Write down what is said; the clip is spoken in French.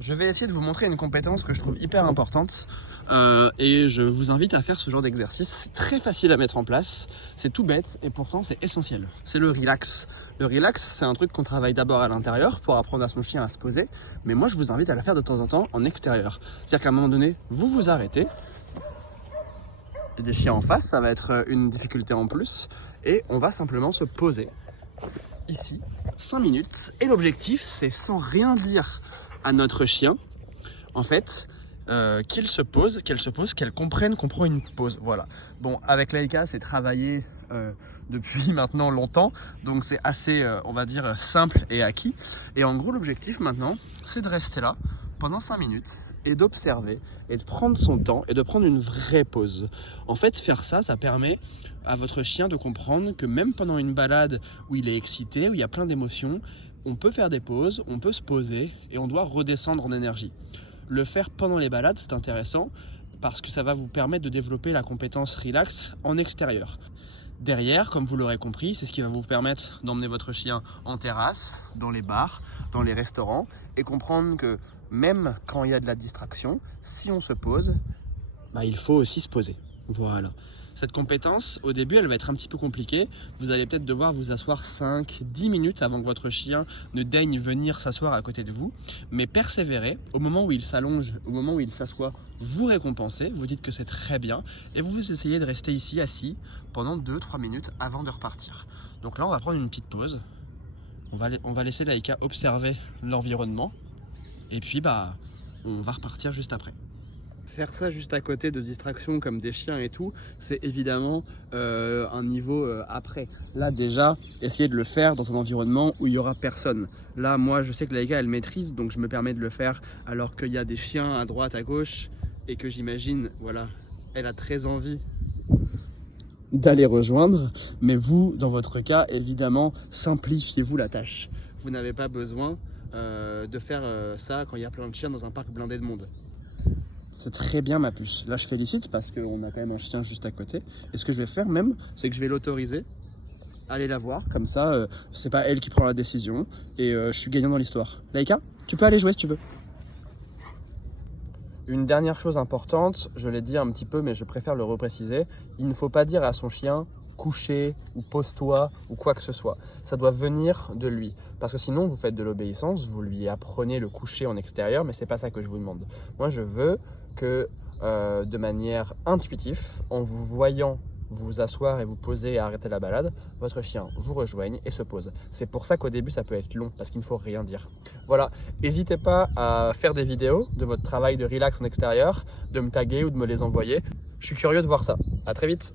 Je vais essayer de vous montrer une compétence que je trouve hyper importante et je vous invite à faire ce genre d'exercice. C'est très facile à mettre en place, c'est tout bête et pourtant c'est essentiel. C'est le relax. Le relax, c'est un truc qu'on travaille d'abord à l'intérieur pour apprendre à son chien à se poser, mais moi je vous invite à le faire de temps en temps en extérieur. C'est-à-dire qu'à un moment donné, vous vous arrêtez, et des chiens en face, ça va être une difficulté en plus et on va simplement se poser ici 5 minutes et l'objectif c'est sans rien dire à notre chien en fait qu'elle se pose, qu'elle comprenne qu'on prend une pause. Voilà. Bon, avec Laïka c'est travaillé depuis maintenant longtemps, donc c'est assez on va dire simple et acquis, et en gros l'objectif maintenant c'est de rester là pendant 5 minutes et d'observer et de prendre son temps et de prendre une vraie pause. En fait, faire ça, ça permet à votre chien de comprendre que même pendant une balade où il est excité, où il y a plein d'émotions, on peut faire des pauses, on peut se poser et on doit redescendre en énergie. Le faire pendant les balades, c'est intéressant parce que ça va vous permettre de développer la compétence relax en extérieur. Derrière, comme vous l'aurez compris, c'est ce qui va vous permettre d'emmener votre chien en terrasse, dans les bars, dans les restaurants et comprendre que même quand il y a de la distraction, si on se pose, il faut aussi se poser. Voilà. Cette compétence, au début, elle va être un petit peu compliquée. Vous allez peut-être devoir vous asseoir 5-10 minutes avant que votre chien ne daigne venir s'asseoir à côté de vous. Mais persévérez, au moment où il s'allonge, au moment où il s'assoit, vous récompensez, vous dites que c'est très bien et vous essayez de rester ici assis pendant 2-3 minutes avant de repartir. Donc là, on va prendre une petite pause. On va laisser Laïka observer l'environnement et puis on va repartir juste après. Faire ça juste à côté de distractions comme des chiens et tout, c'est évidemment un niveau après. Là déjà, essayez de le faire dans un environnement où il n'y aura personne. Là, moi, je sais que Laïka, elle maîtrise, donc je me permets de le faire alors qu'il y a des chiens à droite, à gauche, et que j'imagine, voilà, elle a très envie d'aller rejoindre. Mais vous, dans votre cas, évidemment, simplifiez-vous la tâche. Vous n'avez pas besoin de faire ça quand il y a plein de chiens dans un parc blindé de monde. C'est très bien ma puce. Là je félicite parce qu'on a quand même un chien juste à côté. Et ce que je vais faire même, c'est que je vais l'autoriser à aller la voir. Comme ça, c'est pas elle qui prend la décision. Et je suis gagnant dans l'histoire. Laïka, tu peux aller jouer si tu veux. Une dernière chose importante, je l'ai dit un petit peu mais je préfère le repréciser. Il ne faut pas dire à son chien coucher ou pose-toi ou quoi que ce soit. Ça doit venir de lui. Parce que sinon vous faites de l'obéissance, vous lui apprenez le coucher en extérieur, mais c'est pas ça que je vous demande. Moi je veux que de manière intuitive, en vous voyant vous asseoir et vous poser et arrêter la balade, votre chien vous rejoigne et se pose. C'est pour ça qu'au début ça peut être long, parce qu'il ne faut rien dire. Voilà, n'hésitez pas à faire des vidéos de votre travail de relax en extérieur, de me taguer ou de me les envoyer. Je suis curieux de voir ça. À très vite.